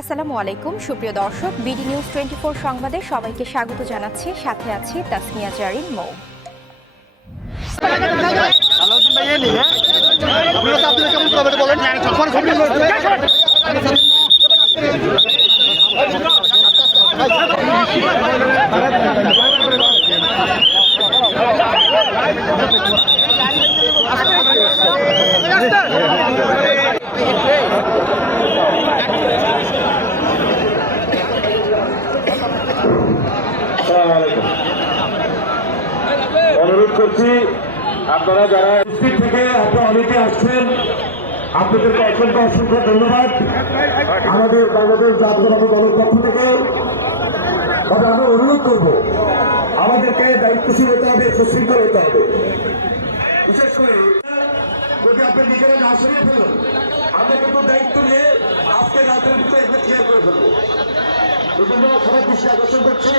আসসালামু আলাইকুম সুপ্রিয় দর্শক, বিডি নিউজ 24 সংবাদে সবাইকে স্বাগত জানাচ্ছি। সাথে আছি তাসমিয়া জারিন মৌ। অনুরোধ করছি আপনারা যারা ডিস্ট্রিক্ট থেকে আপনারা অনেকে আসছেন, আপনাদেরকে অসংখ্য ধন্যবাদ। আমাদের বাংলাদেশ জাতীয়তাবাদী দলের পক্ষ থেকে তবে আমরা অনুরোধ করব আমাদেরকে দায়িত্বশীল হতে হবে, সুশৃঙ্খল হতে হবে। বিশেষ করে যদি আপনি নিজেরা না সরিয়ে ফেলুন, আমরা কিন্তু দায়িত্ব নিয়ে আজকে রাতের ভিতরে ক্লিয়ার করে ফেলবো। এই জন্য সবাই দৃষ্টি আকর্ষণ করছি।